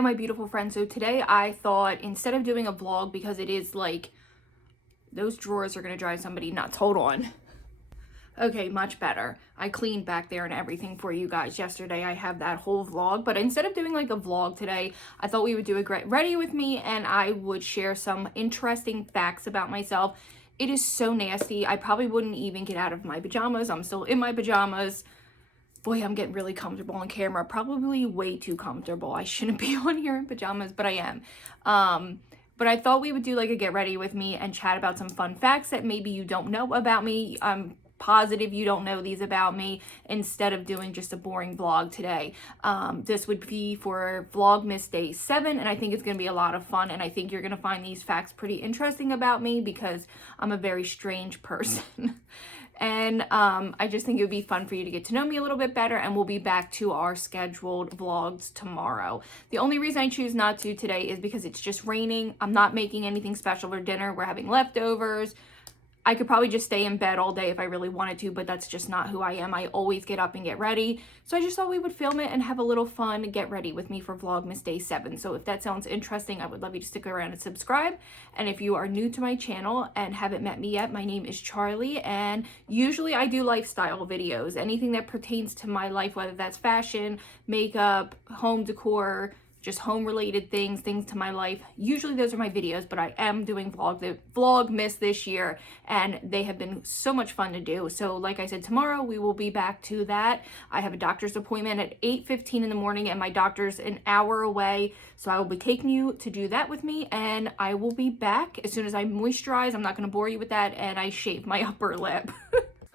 Hi, my beautiful friends. So today I thought instead of doing a vlog, because it is like, those drawers are going to drive somebody nuts. Hold on. Okay, much better. I cleaned back there and everything for you guys yesterday. I have that whole vlog, but instead of doing like a vlog today, I thought we would do a Get Ready with me and I would share some interesting facts about myself. It is so nasty. I probably wouldn't even get out of my pajamas. I'm still in my pajamas. Boy, I'm getting really comfortable on camera. Probably way too comfortable. I shouldn't be on here in pajamas, but I am. But I thought we would do like a Get Ready with me and chat about some fun facts that maybe you don't know about me. I'm positive you don't know these about me, instead of doing just a boring vlog today. This would be for Vlogmas Day 7, and I think it's going to be a lot of fun, and I think you're going to find these facts pretty interesting about me because I'm a very strange person. And I just think it would be fun for you to get to know me a little bit better, and we'll be back to our scheduled vlogs tomorrow. The only reason I choose not to today is because it's just raining. I'm not making anything special for dinner. We're having leftovers. I could probably just stay in bed all day if I really wanted to, but that's just not who I am. I always get up and get ready. So I just thought we would film it and have a little fun Get Ready with me for Vlogmas Day 7. So if that sounds interesting, I would love you to stick around and subscribe. And if you are new to my channel and haven't met me yet, my name is Charlie, and usually I do lifestyle videos. Anything that pertains to my life, whether that's fashion, makeup, home decor, just home related things to my life. Usually those are my videos, but I am doing Vlogmas this year, and they have been so much fun to do. So like I said, tomorrow we will be back to that. I have a doctor's appointment at 8:15 in the morning, and my doctor's an hour away. So I will be taking you to do that with me, and I will be back as soon as I moisturize. I'm not going to bore you with that, and I shave my upper lip.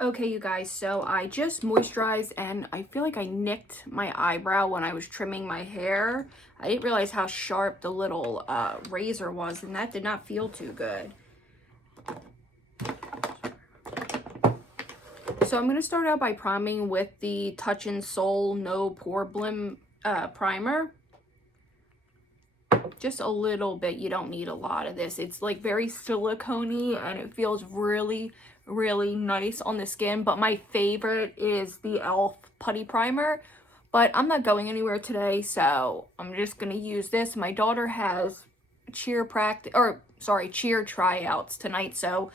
Okay, you guys, so I just moisturized and I feel like I nicked my eyebrow when I was trimming my hair. I didn't realize how sharp the little razor was, and that did not feel too good. So I'm going to start out by priming with the Touch in Soul No Problem primer. Just a little bit. You don't need a lot of this. It's like very silicone-y and it feels really nice on the skin, but my favorite is the e.l.f. putty primer. But I'm not going anywhere today, so I'm just gonna use this. My daughter has cheer tryouts tonight, so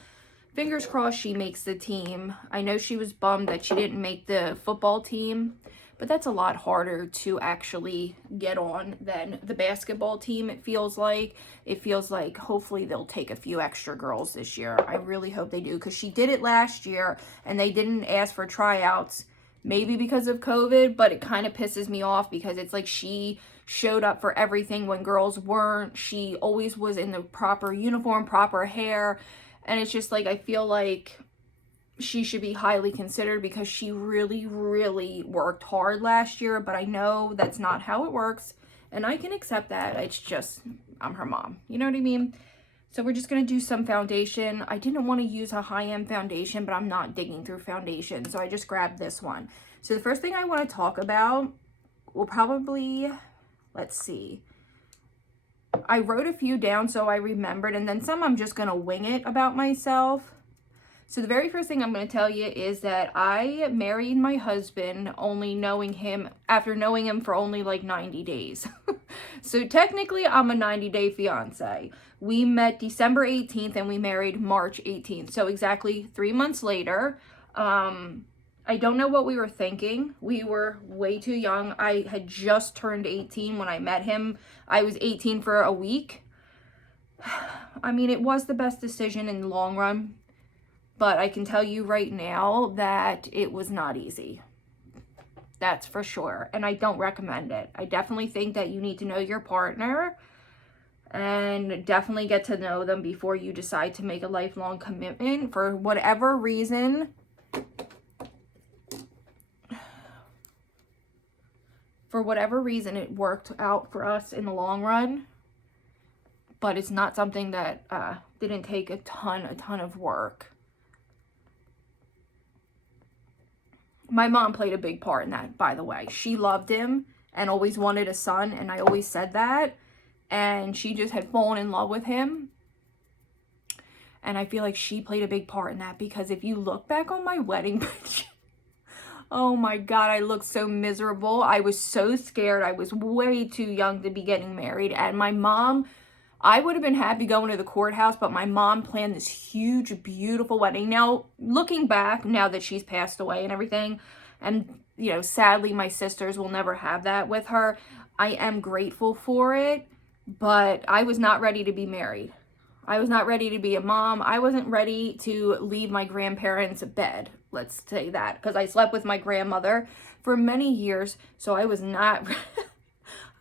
fingers crossed she makes the team. I know she was bummed that she didn't make the football team, but that's a lot harder to actually get on than the basketball team, it feels like. It feels like hopefully they'll take a few extra girls this year. I really hope they do, because she did it last year and they didn't ask for tryouts, maybe because of COVID, but it kind of pisses me off because it's like she showed up for everything when girls weren't. She always was in the proper uniform, proper hair, and it's just like I feel like she should be highly considered because she really worked hard last year, but I know that's not how it works, and I can accept that. It's just, I'm her mom, you know what I mean? So we're just going to do some foundation. I didn't want to use a high-end foundation, but I'm not digging through foundation, so I just grabbed this one. So the first thing I want to talk about will probably, let's see, I wrote a few down so I remembered, and then some I'm just going to wing it about myself. So the very first thing I'm going to tell you is that I married my husband after knowing him for only like 90 days. So technically I'm a 90-day fiance. We met December 18th and we married March 18th. So exactly 3 months later. I don't know what we were thinking. We were way too young. I had just turned 18 when I met him. I was 18 for a week. I mean, it was the best decision in the long run. But I can tell you right now that it was not easy. That's for sure. And I don't recommend it. I definitely think that you need to know your partner and definitely get to know them before you decide to make a lifelong commitment. For whatever reason, it worked out for us in the long run. But it's not something that didn't take a ton of work. My mom played a big part in that, by the way. She loved him and always wanted a son, and I always said that. And she just had fallen in love with him. And I feel like she played a big part in that, because if you look back on my wedding picture, Oh my God, I looked so miserable. I was so scared. I was way too young to be getting married. And my mom, I would have been happy going to the courthouse, but my mom planned this huge, beautiful wedding. Now, looking back, now that she's passed away and everything, and, you know, sadly, my sisters will never have that with her. I am grateful for it, but I was not ready to be married. I was not ready to be a mom. I wasn't ready to leave my grandparents' bed. Let's say that, because I slept with my grandmother for many years, so I was not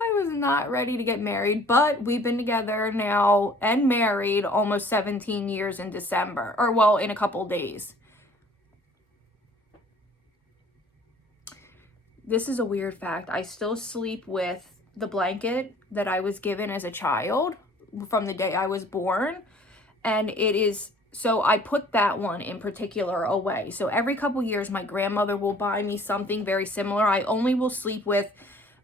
I was not ready to get married, but we've been together now and married almost 17 years in December, or well, in a couple days. This is a weird fact. I still sleep with the blanket that I was given as a child from the day I was born, and it is, so I put that one in particular away. So every couple years my grandmother will buy me something very similar. I only will sleep with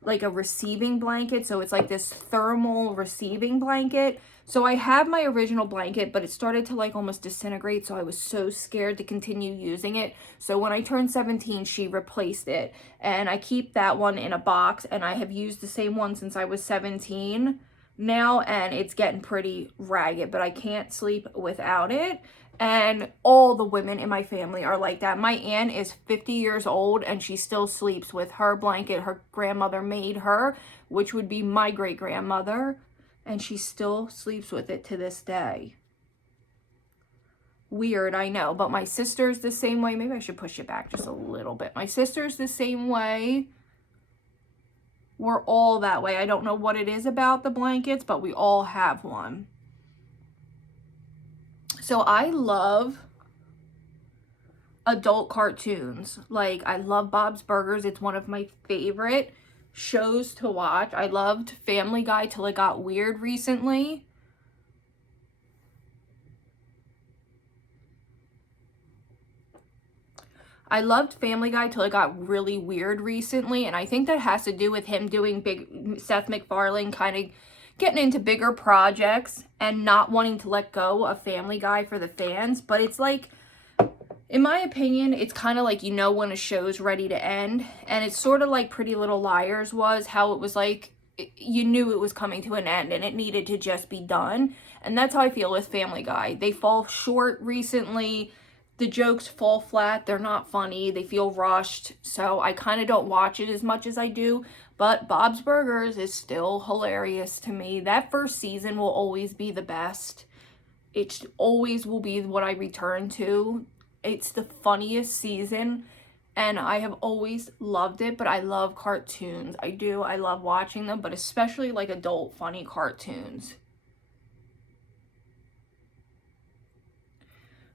like a receiving blanket, so it's like this thermal receiving blanket. So I have my original blanket, but it started to like almost disintegrate, so I was so scared to continue using it. So when I turned 17, she replaced it, and I keep that one in a box, and I have used the same one since I was 17 now, and it's getting pretty ragged, but I can't sleep without it. And all the women in my family are like that. My aunt is 50 years old and she still sleeps with her blanket her grandmother made her, which would be my great grandmother, and she still sleeps with it to this day. Weird, I know, but my sister's the same way. Maybe I should push it back just a little bit. My sister's the same way. We're all that way. I don't know what it is about the blankets, but we all have one. So I love adult cartoons. Like, I love Bob's Burgers. It's one of my favorite shows to watch. I loved Family Guy till it got weird recently. I loved Family Guy till it got really weird recently, and I think that has to do with him doing big, Seth MacFarlane kind of getting into bigger projects and not wanting to let go of Family Guy for the fans. But it's like, in my opinion, it's kind of like, you know, when a show's ready to end, and it's sort of like Pretty Little Liars was, how it was like, you knew it was coming to an end and it needed to just be done. And that's how I feel with Family Guy. They fall short recently. The jokes fall flat. They're not funny. They feel rushed. So I kind of don't watch it as much as I do. But Bob's Burgers is still hilarious to me. That first season will always be the best. It always will be what I return to. It's the funniest season, and I have always loved it. But I love cartoons. I do. I love watching them, but especially like adult funny cartoons.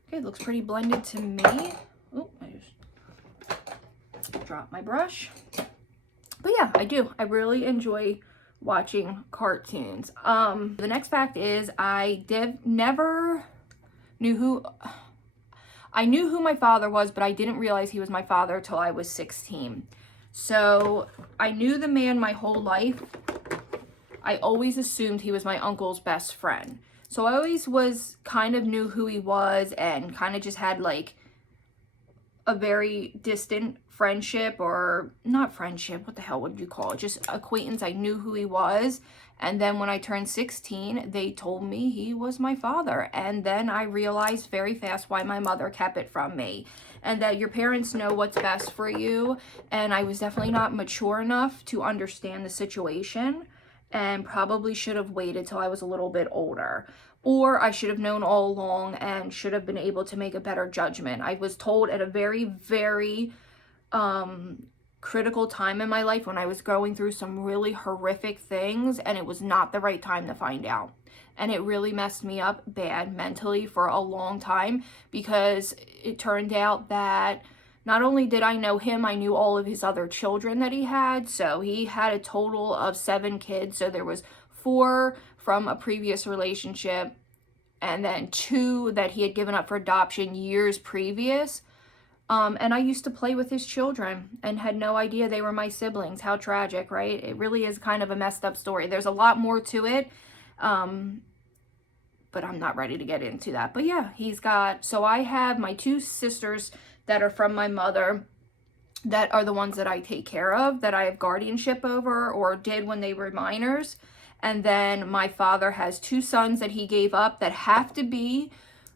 Okay, it looks pretty blended to me. Oh, I just dropped my brush. But yeah, I do. I really enjoy watching cartoons. The next fact is I never knew who... I knew who my father was, but I didn't realize he was my father till I was 16. So I knew the man my whole life. I always assumed he was my uncle's best friend. So I always kind of knew who he was and kind of just had like a very distant friendship, or not friendship, what the hell would you call it? Just acquaintance. I knew who he was. And then when I turned 16, they told me he was my father. And then I realized very fast why my mother kept it from me. And that your parents know what's best for you. And I was definitely not mature enough to understand the situation, and probably should have waited till I was a little bit older. Or I should have known all along and should have been able to make a better judgment. I was told at a very, very critical time in my life when I was going through some really horrific things, and it was not the right time to find out. And it really messed me up bad mentally for a long time, because it turned out that not only did I know him, I knew all of his other children that he had. So he had a total of 7 kids. So there was 4 from a previous relationship, and then 2 that he had given up for adoption years previous. And I used to play with his children and had no idea they were my siblings. How tragic, right? It really is kind of a messed up story. There's a lot more to it, but I'm not ready to get into that. But yeah, so I have my 2 sisters that are from my mother. that are the ones that I take care of, that I have guardianship over or did when they were minors. And then my father has 2 sons that he gave up that have to be,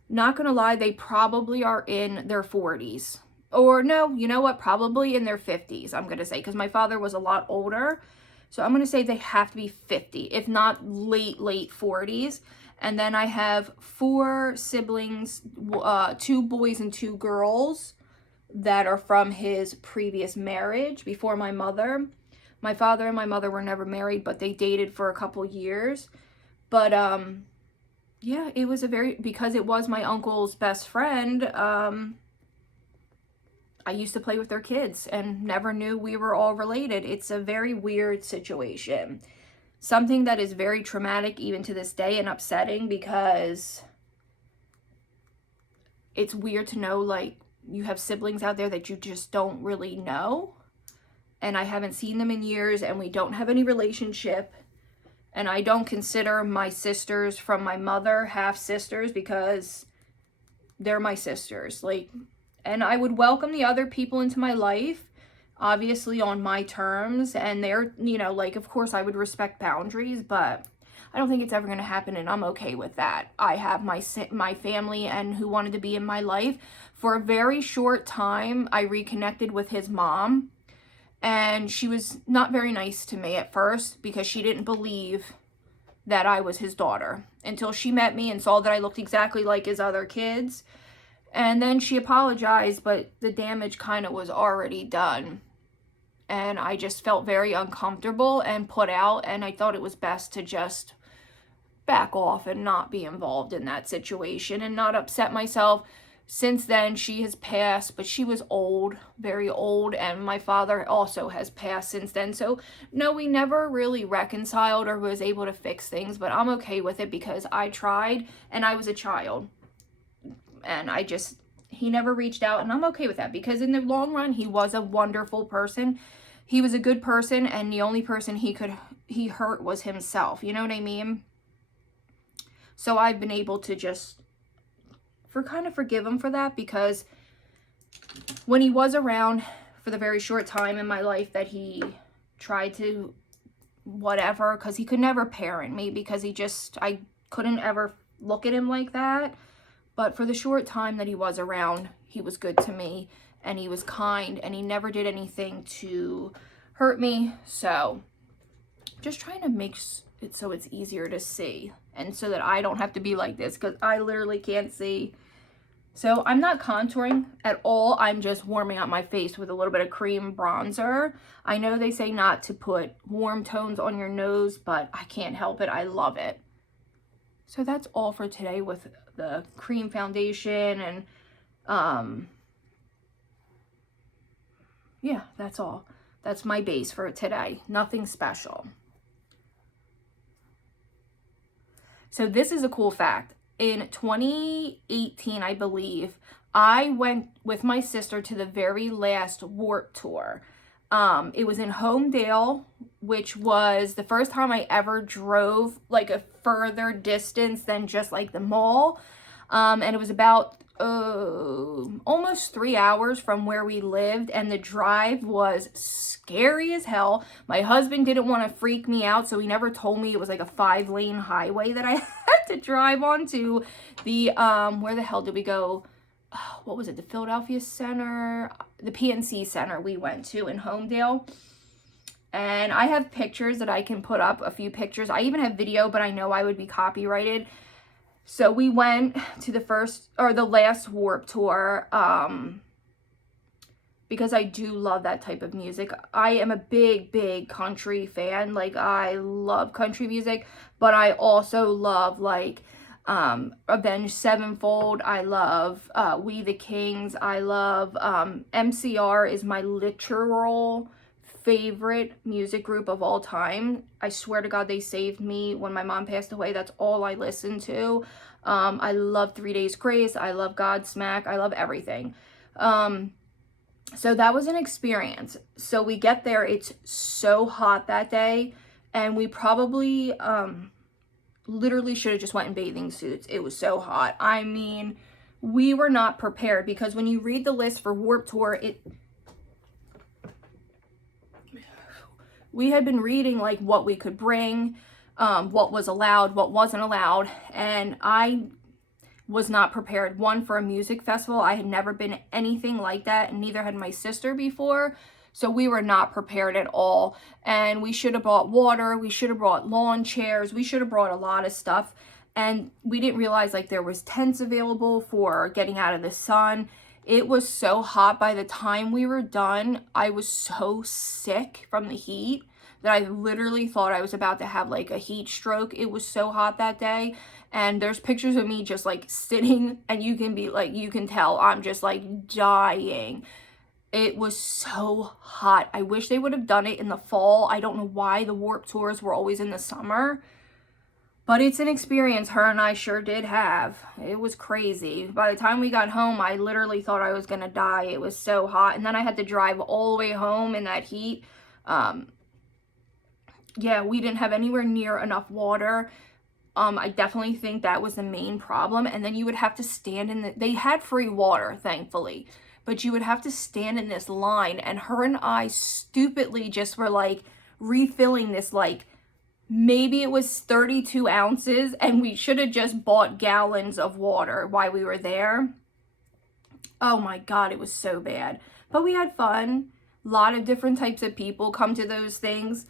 not gonna lie, they probably are in their 40s. Or no, you know what? Probably in their 50s, I'm gonna say, because my father was a lot older. So I'm gonna say they have to be 50, if not late 40s. And then I have 4 siblings, 2 boys and 2 girls that are from his previous marriage before my mother. My father and my mother were never married, but they dated for a couple years. But yeah, it was because it was my uncle's best friend, I used to play with their kids and never knew we were all related. It's a very weird situation. Something that is very traumatic even to this day and upsetting, because it's weird to know, like, you have siblings out there that you just don't really know. And I haven't seen them in years, and we don't have any relationship. And I don't consider my sisters from my mother half sisters, because they're my sisters. Like, and I would welcome the other people into my life, obviously on my terms. And they're, you know, like, of course I would respect boundaries, but I don't think it's ever going to happen, and I'm okay with that. I have my family and who wanted to be in my life. For a very short time, I reconnected with his mom, and she was not very nice to me at first because she didn't believe that I was his daughter until she met me and saw that I looked exactly like his other kids. And then she apologized, but the damage kind of was already done. And I just felt very uncomfortable and put out, and I thought it was best to just back off and not be involved in that situation and not upset myself. Since then, she has passed, but she was old, very old, and my father also has passed since then. So, no, we never really reconciled or was able to fix things, but I'm okay with it because I tried, and I was a child. And he never reached out, and I'm okay with that because in the long run, he was a wonderful person. He was a good person, and the only person he hurt was himself. You know what I mean? So I've been able to just forgive him for that, because when he was around for the very short time in my life that he tried to whatever, because he could never parent me because I couldn't ever look at him like that. But for the short time that he was around, he was good to me, and he was kind, and he never did anything to hurt me. So just trying to make it so it's easier to see, and so that I don't have to be like this, because I literally can't see. So I'm not contouring at all. I'm just warming up my face with a little bit of cream bronzer. I know they say not to put warm tones on your nose, but I can't help it. I love it. So that's all for today with the cream foundation, and yeah, that's all. That's my base for today. Nothing special. So this is a cool fact. In 2018, I believe, I went with my sister to the very last Warped Tour. It was in Homedale, which was the first time I ever drove like a further distance than just like the mall. And it was about almost 3 hours from where we lived, and the drive was scary as hell. My husband didn't want to freak me out, so he never told me it was like a 5-lane highway that I had to drive on to the where the hell did we go? What was it? The Philadelphia Center, the PNC Center we went to in Homedale. And I have pictures that I can put up, a few pictures. I even have video, but I know I would be copyrighted. So we went to the last Warped Tour, because I do love that type of music. I am a big, big country fan. Like, I love country music, but I also love, like, Avenged Sevenfold. I love We the Kings. I love MCR is my literal favorite music group of all time. I swear to God, they saved me when my mom passed away. That's all I listened to. I love 3 Days Grace. I love Godsmack. I love everything. So that was an experience. So we get there. It's so hot that day, and we probably literally should have just went in bathing suits. It was so hot. I mean, we were not prepared, because when you read the list for Warped Tour, we had been reading like what we could bring, what was allowed, what wasn't allowed, and I was not prepared. One, for a music festival. I had never been anything like that, and neither had my sister before. So we were not prepared at all. And we should have brought water. We should have brought lawn chairs. We should have brought a lot of stuff. And we didn't realize like there was tents available for getting out of the sun. It was so hot. By the time we were done, I was so sick from the heat that I literally thought I was about to have like a heat stroke. It was so hot that day. And there's pictures of me just like sitting, and you can be like, you can tell I'm just like dying. It was so hot. I wish they would have done it in the fall. I don't know why the Warped Tours were always in the summer, but it's an experience her and I sure did have. It was crazy. By the time we got home, I literally thought I was gonna die. It was so hot. And then I had to drive all the way home in that heat. Yeah, we didn't have anywhere near enough water. I definitely think that was the main problem. And then you would have to stand in they had free water, thankfully, but you would have to stand in this line, and her and I stupidly just were like refilling this, like maybe it was 32 ounces, and we should have just bought gallons of water while we were there. Oh my God, it was so bad. But we had fun. A lot of different types of people come to those things.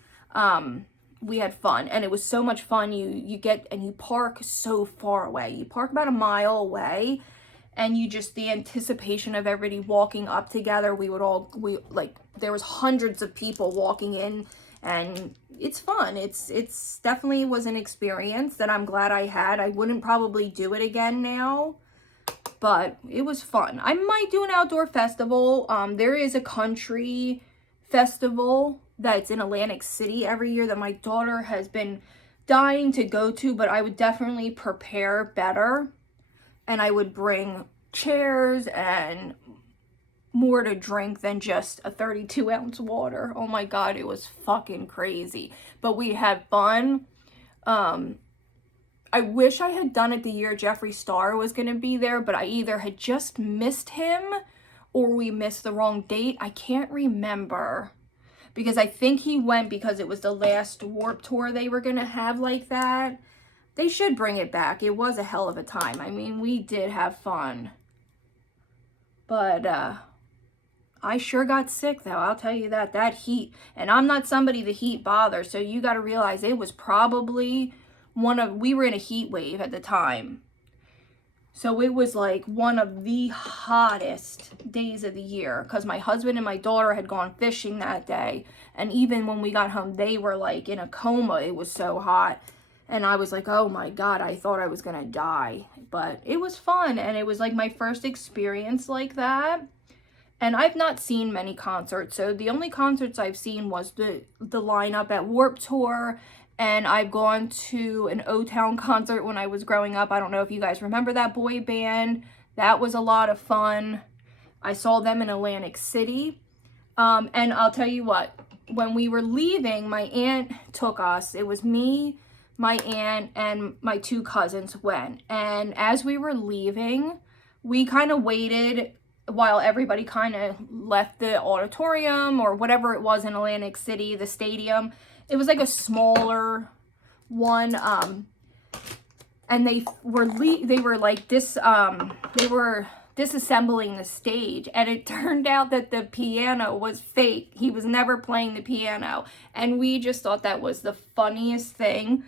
We had fun, and it was so much fun. You get, and you park so far away. You park about a mile away, and you just, the anticipation of everybody walking up together. We like, there was hundreds of people walking in, and it's fun. It's definitely was an experience that I'm glad I had. I wouldn't probably do it again now, but it was fun. I might do an outdoor festival. There is a country festival that's in Atlantic City every year that my daughter has been dying to go to, but I would definitely prepare better, and I would bring chairs and more to drink than just a 32-ounce water. Oh my God, it was fucking crazy. But we had fun. I wish I had done it the year Jeffree Star was going to be there, but I either had just missed him or we missed the wrong date. I can't remember, because I think he went because it was the last Warped Tour they were going to have like that. They should bring it back. It was a hell of a time. I mean, we did have fun. But I sure got sick, though. I'll tell you that. That heat. And I'm not somebody the heat bothers. So you got to realize it was probably we were in a heat wave at the time. So it was like one of the hottest days of the year, because my husband and my daughter had gone fishing that day. And even when we got home, they were like in a coma. It was so hot. And I was like, oh my God, I thought I was going to die. But it was fun. And it was like my first experience like that. And I've not seen many concerts. So the only concerts I've seen was the lineup at Warped Tour. And I've gone to an O-Town concert when I was growing up. I don't know if you guys remember that boy band. That was a lot of fun. I saw them in Atlantic City. And I'll tell you what, when we were leaving, my aunt took us. It was me, my aunt, and my two cousins went. And as we were leaving, we kind of waited while everybody kind of left the auditorium or whatever it was in Atlantic City, the stadium. It was like a smaller one, and they were disassembling the stage, and it turned out that the piano was fake. He was never playing the piano, and we just thought that was the funniest thing.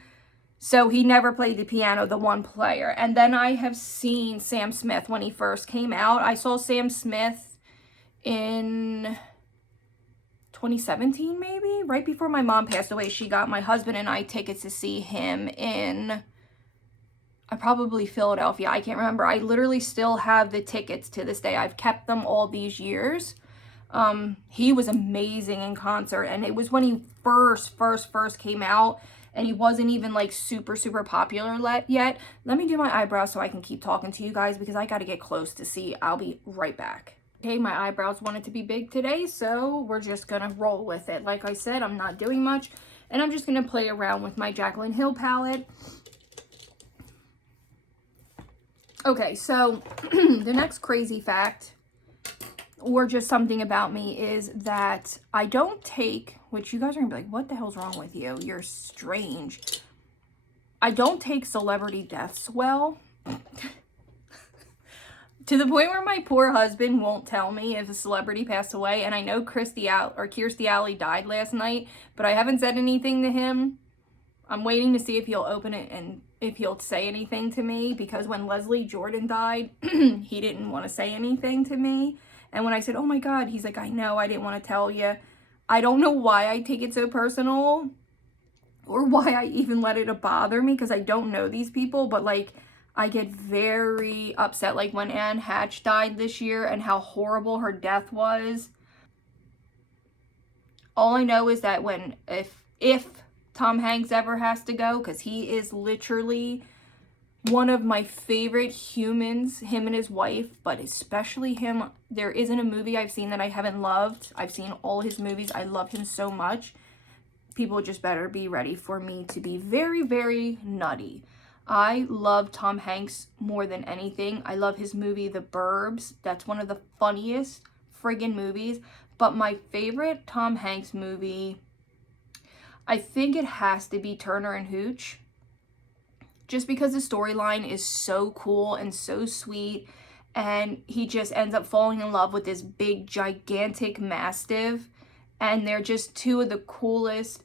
So he never played the piano, the one player. And then I have seen Sam Smith when he first came out. I saw Sam Smith in 2017, maybe, right before my mom passed away. She got my husband and I tickets to see him in probably Philadelphia. I can't remember. I literally still have the tickets to this day. I've kept them all these years. He was amazing in concert, and it was when he first came out, and he wasn't even like super popular yet. Let me do my eyebrows so I can keep talking to you guys, because I got to get close to see. I'll be right back. Okay, my eyebrows wanted to be big today, so we're just gonna roll with it. Like I said, I'm not doing much, and I'm just gonna play around with my Jaclyn Hill palette. Okay, so the next crazy fact, or just something about me is that I don't take, which you guys are gonna be like, what the hell's wrong with you? You're strange. I don't take celebrity deaths well. To the point where my poor husband won't tell me if a celebrity passed away. And I know Kirstie Alley died last night, but I haven't said anything to him. I'm waiting to see if he'll open it and if he'll say anything to me, because when Leslie Jordan died, he didn't want to say anything to me. And when I said, oh my God, he's like, I know, I didn't want to tell you. I don't know why I take it so personal or why I even let it bother me, because I don't know these people, but like, I get very upset, like when Anne Hatch died this year and how horrible her death was. All I know is that if Tom Hanks ever has to go, because he is literally one of my favorite humans, him and his wife, but especially him. There isn't a movie I've seen that I haven't loved. I've seen all his movies. I love him so much. People just better be ready for me to be very, very nutty. I love Tom Hanks more than anything. I love his movie, The Burbs. That's one of the funniest friggin' movies. But my favorite Tom Hanks movie, I think it has to be Turner and Hooch. Just because the storyline is so cool and so sweet. And he just ends up falling in love with this big, gigantic mastiff. And they're just two of the coolest,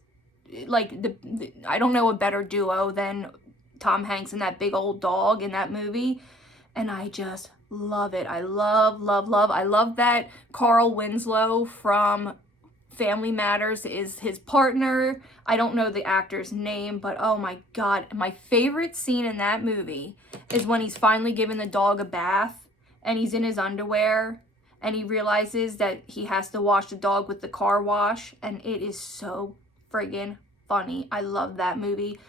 like, I don't know a better duo than Tom Hanks and that big old dog in that movie. And I just love it. I love, love, love. I love that Carl Winslow from Family Matters is his partner. I don't know the actor's name, but oh my God. My favorite scene in that movie is when he's finally given the dog a bath and he's in his underwear and he realizes that he has to wash the dog with the car wash, and it is so friggin' funny. I love that movie.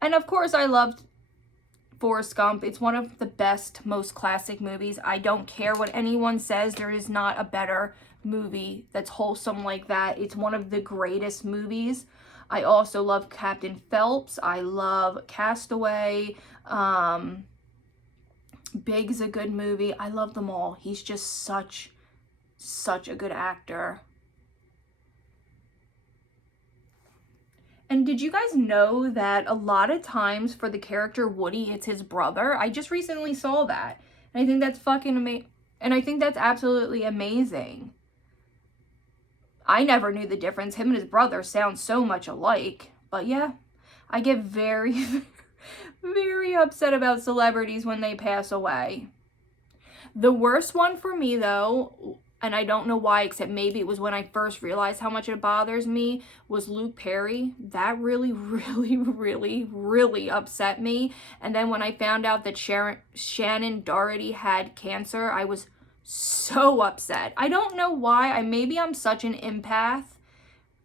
And of course, I loved Forrest Gump. It's one of the best, most classic movies. I don't care what anyone says. There is not a better movie that's wholesome like that. It's one of the greatest movies. I also love Captain Phelps. I love Castaway. Big's a good movie. I love them all. He's just such a good actor. And did you guys know that a lot of times for the character Woody, it's his brother? I just recently saw that. And I think that's fucking amazing. And I think that's absolutely amazing. I never knew the difference. Him and his brother sound so much alike. But yeah, I get very, very upset about celebrities when they pass away. The worst one for me, though, and I don't know why, except maybe it was when I first realized how much it bothers me, was Luke Perry. That really, really, really, really upset me. And then when I found out that Shannon Doherty had cancer, I was so upset. I don't know why. Maybe I'm such an empath.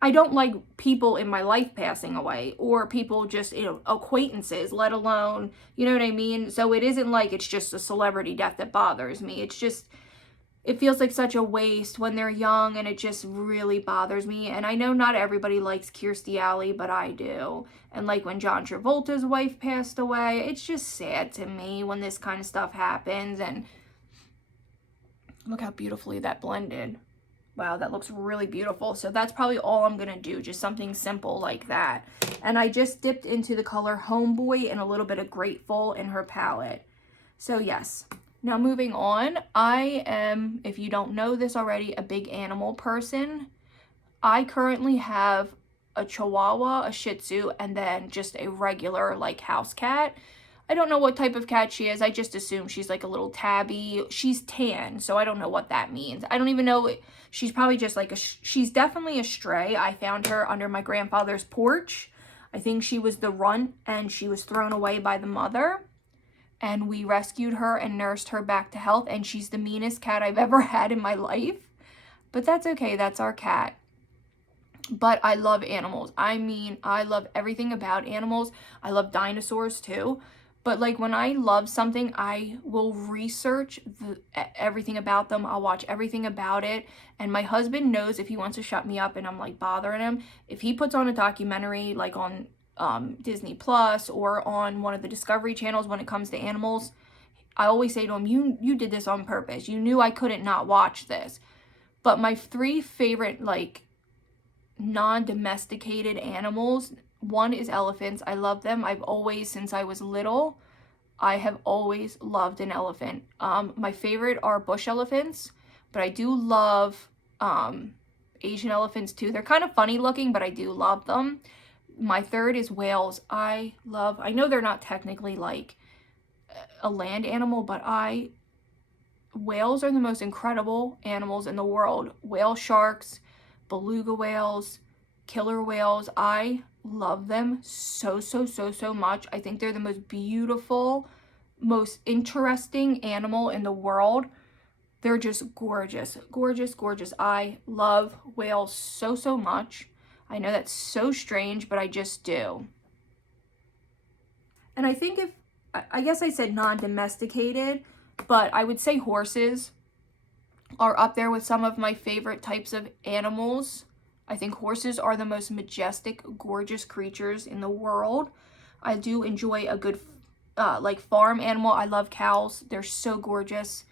I don't like people in my life passing away, or people just, acquaintances, let alone, you know what I mean? So it isn't like it's just a celebrity death that bothers me. It's just, it feels like such a waste when they're young, and it just really bothers me. And I know not everybody likes Kirstie Alley, but I do. And like when John Travolta's wife passed away, it's just sad to me when this kind of stuff happens. And look how beautifully that blended. Wow, that looks really beautiful. So that's probably all I'm going to do, just something simple like that. And I just dipped into the color Homeboy and a little bit of Grateful in her palette. So yes. Now moving on, I am, if you don't know this already, a big animal person. I currently have a Chihuahua, a Shih Tzu, and then just a regular like house cat. I don't know what type of cat she is. I just assume she's like a little tabby. She's tan, so I don't know what that means. I don't even know. She's probably just like she's definitely a stray. I found her under my grandfather's porch. I think she was the runt, and she was thrown away by the mother. And we rescued her and nursed her back to health. And she's the meanest cat I've ever had in my life. But that's okay. That's our cat. But I love animals. I mean, I love everything about animals. I love dinosaurs too. But like when I love something, I will research everything about them. I'll watch everything about it. And my husband knows if he wants to shut me up and I'm like bothering him. If he puts on a documentary like on Disney Plus or on one of the Discovery channels when it comes to animals, I always say to him, you did this on purpose. You knew I couldn't not watch this. But my 3 favorite, like, non-domesticated animals, one is elephants. I love them. I've always, since I was little, I have always loved an elephant. My favorite are bush elephants, but I do love Asian elephants too. They're kind of funny looking, but I do love them. My third is whales. I know they're not technically like a land animal, but whales are the most incredible animals in the world. Whale sharks, beluga whales, killer whales. I love them so much. I think they're the most beautiful, most interesting animal in the world. They're just gorgeous, gorgeous, gorgeous. I love whales so much. I know that's so strange, but I just do. And I think I guess I said non-domesticated, but I would say horses are up there with some of my favorite types of animals. I think horses are the most majestic, gorgeous creatures in the world. I do enjoy a good like farm animal. I love cows. They're so gorgeous,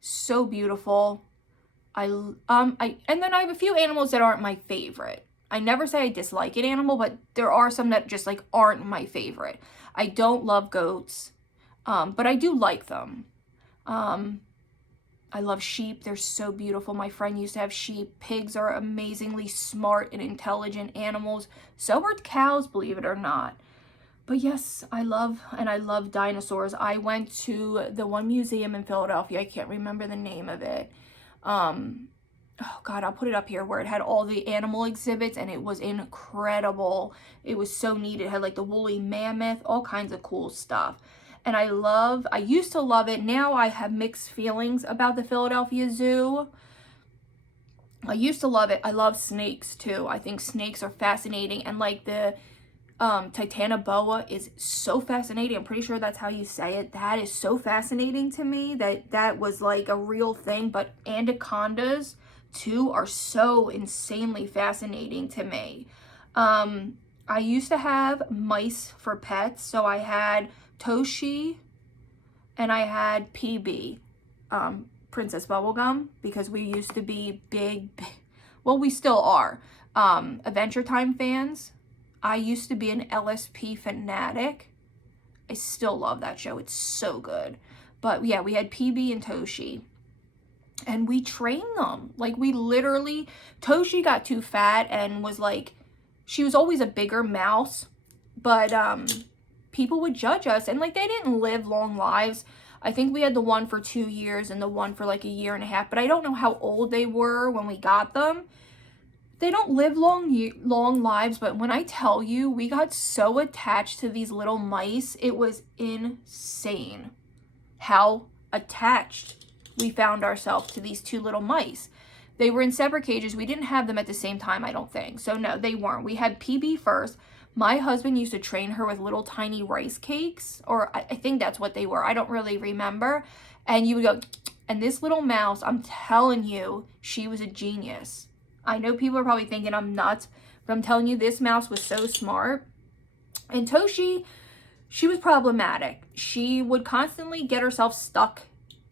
so beautiful. And then I have a few animals that aren't my favorite. I never say I dislike an animal, but there are some that just like aren't my favorite. I don't love goats, but I do like them. I love sheep. They're so beautiful. My friend used to have sheep. Pigs are amazingly smart and intelligent animals. So are cows, believe it or not. But yes, I love dinosaurs. I went to the one museum in Philadelphia. I can't remember the name of it. Oh God, I'll put it up here, where it had all the animal exhibits, and it was incredible. It was so neat. It had like the woolly mammoth, all kinds of cool stuff. And I used to love it. Now I have mixed feelings about the Philadelphia Zoo. I used to love it. I love snakes too. I think snakes are fascinating. And like the Titanoboa is so fascinating. I'm pretty sure that's how you say it. That is so fascinating to me, that was like a real thing. But anacondas too are so insanely fascinating to me. I used to have mice for pets. So I had Toshi and I had PB, Princess Bubblegum, because we used to be big, well, we still are, Adventure Time fans. I used to be an LSP fanatic. I still love that show. It's so good. But yeah, we had PB and Toshi. And we trained them. Like, we literally, Toshi got too fat and was like, she was always a bigger mouse. But people would judge us. And like, they didn't live long lives. I think we had the one for 2 years and the one for like a year and a half. But I don't know how old they were when we got them. They don't live long lives, but when I tell you, we got so attached to these little mice, it was insane how attached we found ourselves to these 2 little mice. They were in separate cages. We didn't have them at the same time, I don't think. So no, they weren't. We had PB first. My husband used to train her with little tiny rice cakes, or I think that's what they were. I don't really remember. And you would go, and this little mouse, I'm telling you, she was a genius. I know people are probably thinking I'm nuts, but I'm telling you, this mouse was so smart. And Toshi, she was problematic. She would constantly get herself stuck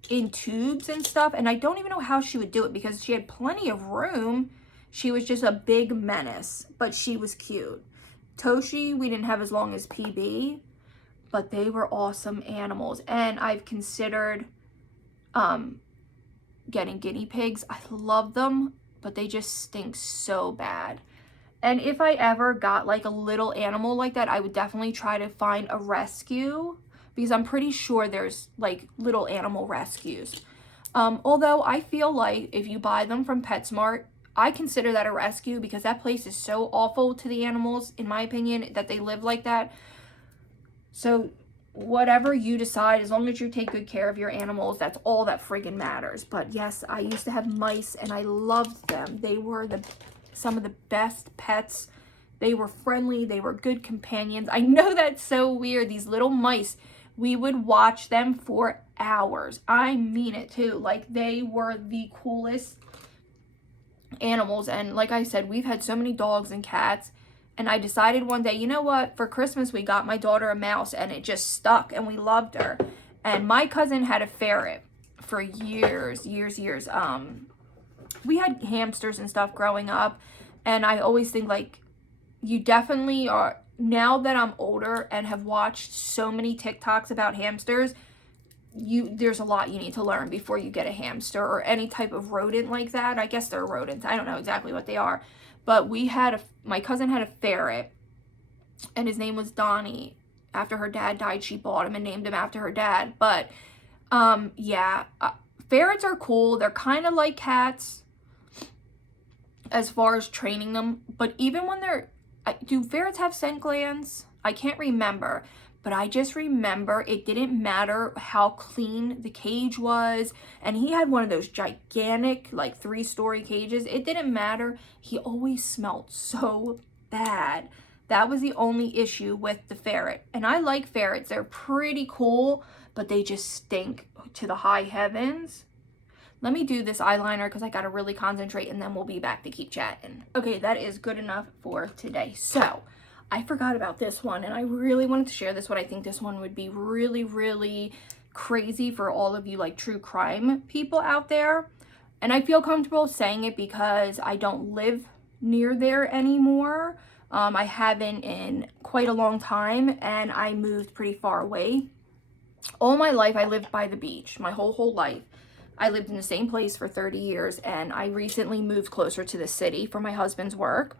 in tubes and stuff, and I don't even know how she would do it because she had plenty of room. She was just a big menace, but she was cute. Toshi, we didn't have as long as PB, but they were awesome animals. And I've considered getting guinea pigs. I love them, but they just stink so bad. And if I ever got like a little animal like that, I would definitely try to find a rescue, because I'm pretty sure there's like little animal rescues. Although I feel like if you buy them from PetSmart, I consider that a rescue, because that place is so awful to the animals, in my opinion, that they live like that. So whatever you decide, as long as you take good care of your animals, that's all that friggin' matters. But yes, I used to have mice and I loved them. They were some of the best pets. They were friendly. They were good companions. I know that's so weird. These little mice, we would watch them for hours. I mean it too. Like, they were the coolest animals. And like I said, we've had so many dogs and cats. And I decided one day, you know what? For Christmas, we got my daughter a mouse, and it just stuck, and we loved her. And my cousin had a ferret for years. we had hamsters and stuff growing up, and I always think like you definitely are, now that I'm older and have watched so many TikToks about hamsters, there's a lot you need to learn before you get a hamster or any type of rodent like that. I guess they're rodents. I don't know exactly what they are. But my cousin had a ferret, and his name was Donnie. After her dad died, she bought him and named him after her dad. But yeah, ferrets are cool. They're kind of like cats as far as training them. But even when do ferrets have scent glands? I can't remember. But I just remember it didn't matter how clean the cage was. And he had one of those gigantic, like 3-story cages. It didn't matter. He always smelled so bad. That was the only issue with the ferret. And I like ferrets. They're pretty cool, but they just stink to the high heavens. Let me do this eyeliner because I got to really concentrate, and then we'll be back to keep chatting. Okay, that is good enough for today. So I forgot about this one, and I really wanted to share this one. I think this one would be really, really crazy for all of you like true crime people out there. And I feel comfortable saying it because I don't live near there anymore. I haven't in quite a long time, and I moved pretty far away. All my life, I lived by the beach. My whole life. I lived in the same place for 30 years, and I recently moved closer to the city for my husband's work.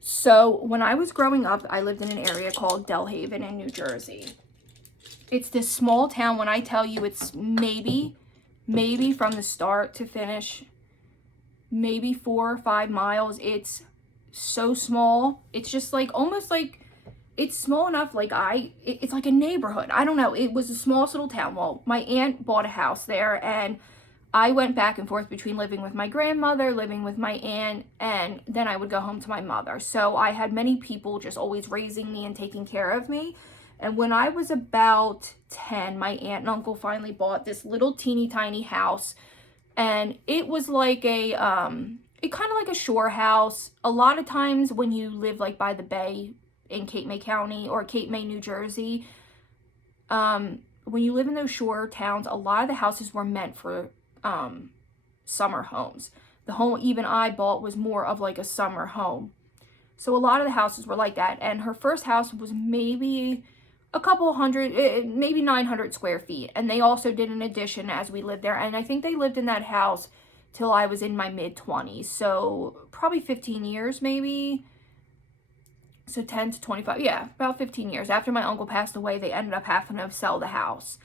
So when I was growing up, I lived in an area called Delhaven in New Jersey. It's this small town. When I tell you it's maybe from the start to finish, maybe 4 or 5 miles. It's so small. It's just like, almost like, it's small enough, like it's like a neighborhood. I don't know. It was the smallest little town. Well, my aunt bought a house there, and I went back and forth between living with my grandmother, living with my aunt, and then I would go home to my mother. So I had many people just always raising me and taking care of me. And when I was about 10, my aunt and uncle finally bought this little teeny tiny house. And it was like it kind of like a shore house. A lot of times when you live like by the bay in Cape May County or Cape May, New Jersey, when you live in those shore towns, a lot of the houses were meant for summer homes. The home even I bought was more of like a summer home. So a lot of the houses were like that. And her first house was maybe a couple hundred, maybe 900 square feet. And they also did an addition as we lived there. And I think they lived in that house till I was in my mid-20s. So probably 15 years maybe. So 10 to 25, yeah, about 15 years. After my uncle passed away, they ended up having to sell the house.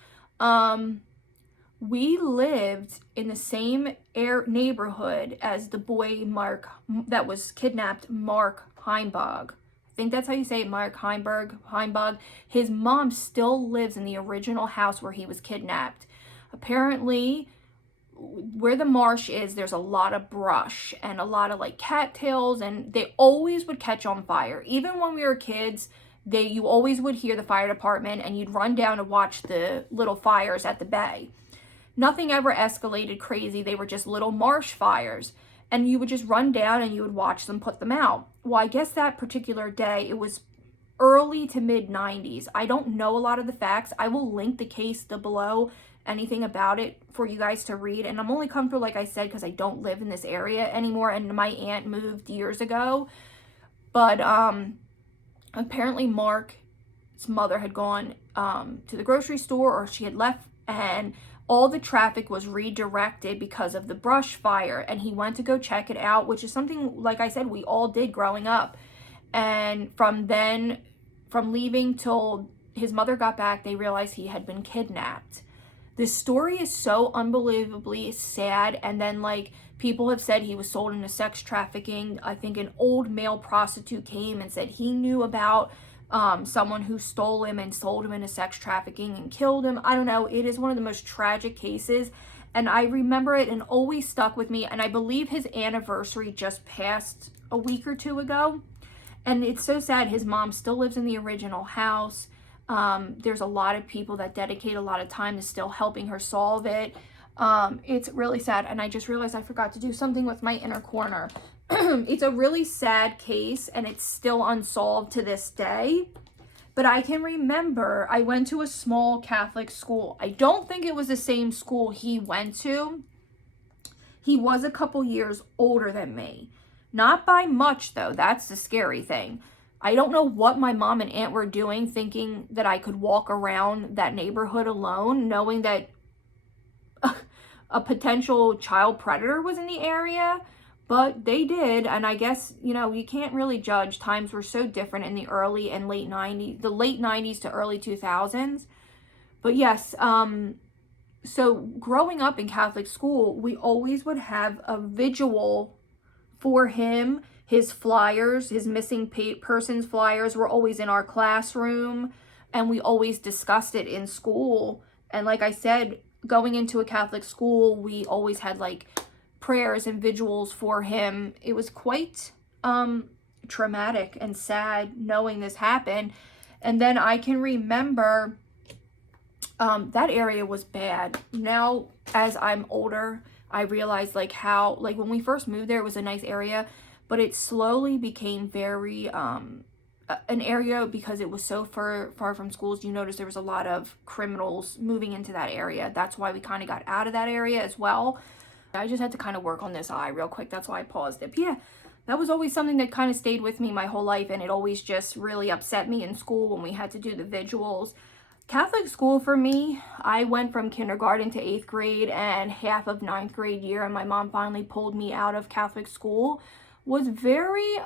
We lived in the same neighborhood as the boy Mark that was kidnapped, Mark Heimbog. I think that's how you say it, Mark Heimbog. His mom still lives in the original house where he was kidnapped. Apparently, where the marsh is, there's a lot of brush and a lot of like cattails, and they always would catch on fire. Even when we were kids, you always would hear the fire department, and you'd run down to watch the little fires at the bay. Nothing ever escalated crazy. They were just little marsh fires, and you would just run down and you would watch them put them out. Well, I guess that particular day, it was early to mid 90s. I don't know a lot of the facts. I will link the case below, anything about it for you guys to read. And I'm only comfortable, like I said, because I don't live in this area anymore, and my aunt moved years ago. But apparently Mark's mother had gone to the grocery store, or she had left, and all the traffic was redirected because of the brush fire, and he went to go check it out, which is something, like I said, we all did growing up. And from leaving till his mother got back, they realized he had been kidnapped. This story is so unbelievably sad. And then, like, people have said he was sold into sex trafficking. I think an old male prostitute came and said he knew about someone who stole him and sold him into sex trafficking and killed him. I don't know. It is one of the most tragic cases, and I remember it and always stuck with me. And I believe his anniversary just passed a week or two ago, and it's so sad. His mom still lives in the original house. There's a lot of people that dedicate a lot of time to still helping her solve it. It's really sad. And I just realized I forgot to do something with my inner corner. It's a really sad case, and it's still unsolved to this day. But I can remember I went to a small Catholic school. I don't think it was the same school he went to. He was a couple years older than me. Not by much, though. That's the scary thing. I don't know what my mom and aunt were doing, thinking that I could walk around that neighborhood alone, knowing that a potential child predator was in the area. But they did, and I guess, you know, you can't really judge. Times were so different in the early and late 90s, the late 90s to early 2000s. But yes, so growing up in Catholic school, we always would have a vigil for him. His flyers, his missing persons flyers were always in our classroom, and we always discussed it in school. And like I said, going into a Catholic school, we always had like prayers and vigils for him. It was quite traumatic and sad knowing this happened. And then I can remember that area was bad. Now, as I'm older, I realized like how, like when we first moved there, it was a nice area, but it slowly became very, an area, because it was so far from schools. You notice there was a lot of criminals moving into that area. That's why we kind of got out of that area as well. I just had to kind of work on this eye real quick. That's why I paused it. But yeah, that was always something that kind of stayed with me my whole life, and it always just really upset me in school when we had to do the vigils. Catholic school for me, I went from kindergarten to 8th grade and half of 9th grade year, and my mom finally pulled me out of Catholic school. Was very,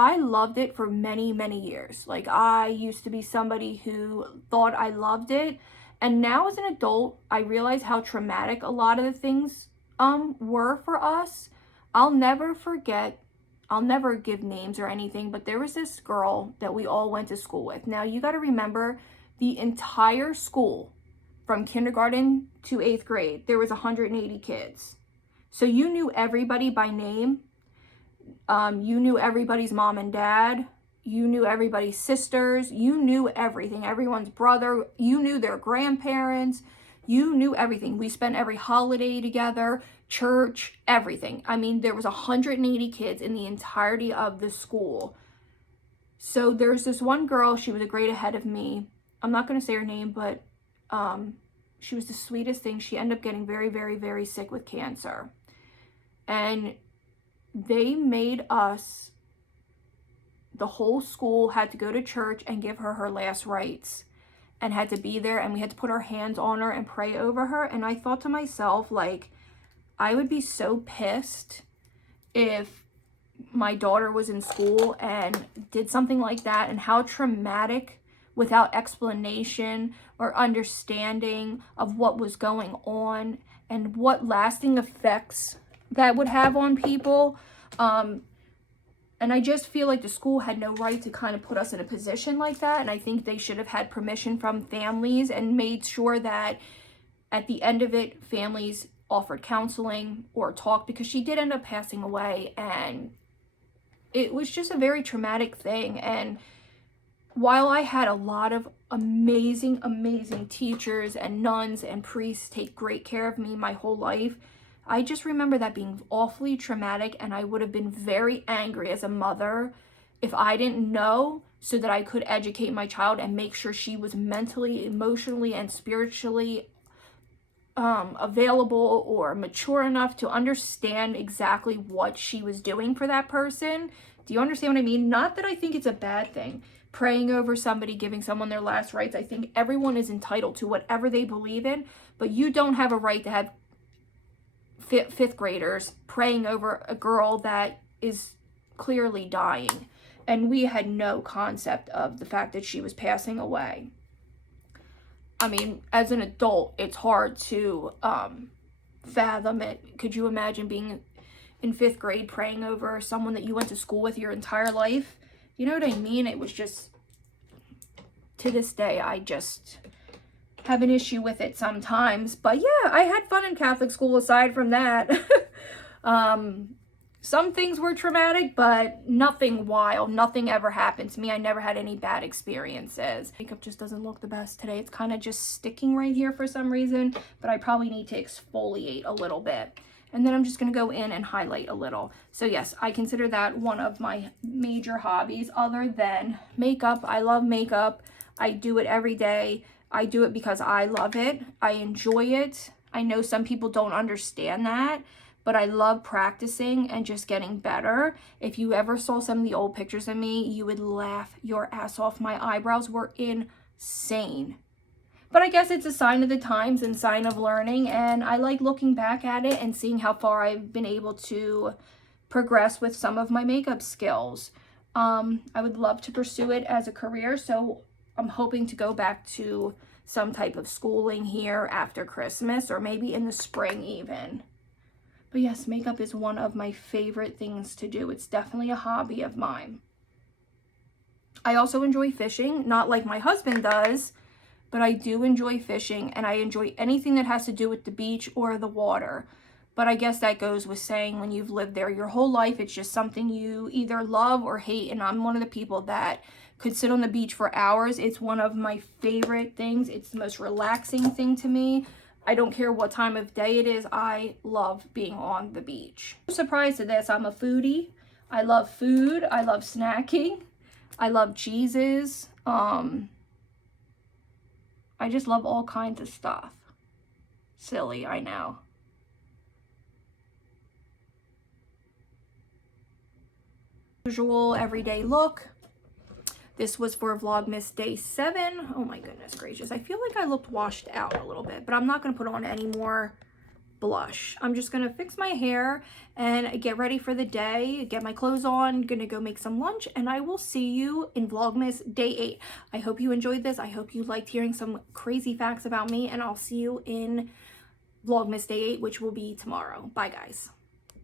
I loved it for many, many years. Like, I used to be somebody who thought I loved it. And now as an adult, I realize how traumatic a lot of the things were for us. I'll never forget, I'll never give names or anything, but there was this girl that we all went to school with. Now, you got to remember, the entire school, from kindergarten to 8th grade, there was 180 kids. So you knew everybody by name. You knew everybody's mom and dad. You knew everybody's sisters. You knew everything, everyone's brother. You knew their grandparents. You knew everything. We spent every holiday together, church, everything. I mean, there was 180 kids in the entirety of the school. So there's this one girl, she was a grade ahead of me. I'm not going to say her name, but she was the sweetest thing. She ended up getting very, very, very sick with cancer. And they made us, the whole school had to go to church and give her her last rites, and had to be there, and we had to put our hands on her and pray over her. And I thought to myself, like, I would be so pissed if my daughter was in school and did something like that, and how traumatic, without explanation or understanding of what was going on and what lasting effects that would have on people. And I just feel like the school had no right to kind of put us in a position like that. And I think they should have had permission from families and made sure that at the end of it, families offered counseling or talk, because she did end up passing away, and it was just a very traumatic thing. And while I had a lot of amazing, amazing teachers and nuns and priests take great care of me my whole life, I just remember that being awfully traumatic, and I would have been very angry as a mother if I didn't know, so that I could educate my child and make sure she was mentally, emotionally, and spiritually available or mature enough to understand exactly what she was doing for that person. Do you understand what I mean? Not that I think it's a bad thing, praying over somebody, giving someone their last rites. I think everyone is entitled to whatever they believe in, but you don't have a right to have fifth graders praying over a girl that is clearly dying. And we had no concept of the fact that she was passing away. I mean, as an adult, it's hard to fathom it. Could you imagine being in 5th grade praying over someone that you went to school with your entire life? You know what I mean? It was just, to this day, I just have an issue with it sometimes. But yeah, I had fun in Catholic school aside from that. Some things were traumatic, but nothing wild. Nothing ever happened to me. I never had any bad experiences. Makeup just doesn't look the best today. It's kind of just sticking right here for some reason, but I probably need to exfoliate a little bit. And then I'm just going to go in and highlight a little. So yes, I consider that one of my major hobbies other than makeup. I love makeup. I do it every day. I do it because I love it. I enjoy it. I know some people don't understand that, but I love practicing and just getting better. If you ever saw some of the old pictures of me, you would laugh your ass off. My eyebrows were insane. But I guess it's a sign of the times and sign of learning, and I like looking back at it and seeing how far I've been able to progress with some of my makeup skills. I would love to pursue it as a career, so I'm hoping to go back to some type of schooling here after Christmas, or maybe in the spring even. But yes, makeup is one of my favorite things to do. It's definitely a hobby of mine. I also enjoy fishing, not like my husband does, but I do enjoy fishing, and I enjoy anything that has to do with the beach or the water. But I guess that goes with saying when you've lived there your whole life, it's just something you either love or hate. And I'm one of the people that could sit on the beach for hours. It's one of my favorite things. It's the most relaxing thing to me. I don't care what time of day it is. I love being on the beach. No surprise to this, I'm a foodie. I love food. I love snacking. I love cheeses. I just love all kinds of stuff. Silly, I know. Usual everyday look. This was for Vlogmas day 7. Oh my goodness gracious. I feel like I looked washed out a little bit, but I'm not going to put on any more blush. I'm just going to fix my hair and get ready for the day, get my clothes on, gonna go make some lunch, and I will see you in Vlogmas day 8. I hope you enjoyed this. I hope you liked hearing some crazy facts about me, and I'll see you in Vlogmas day 8, which will be tomorrow. Bye guys.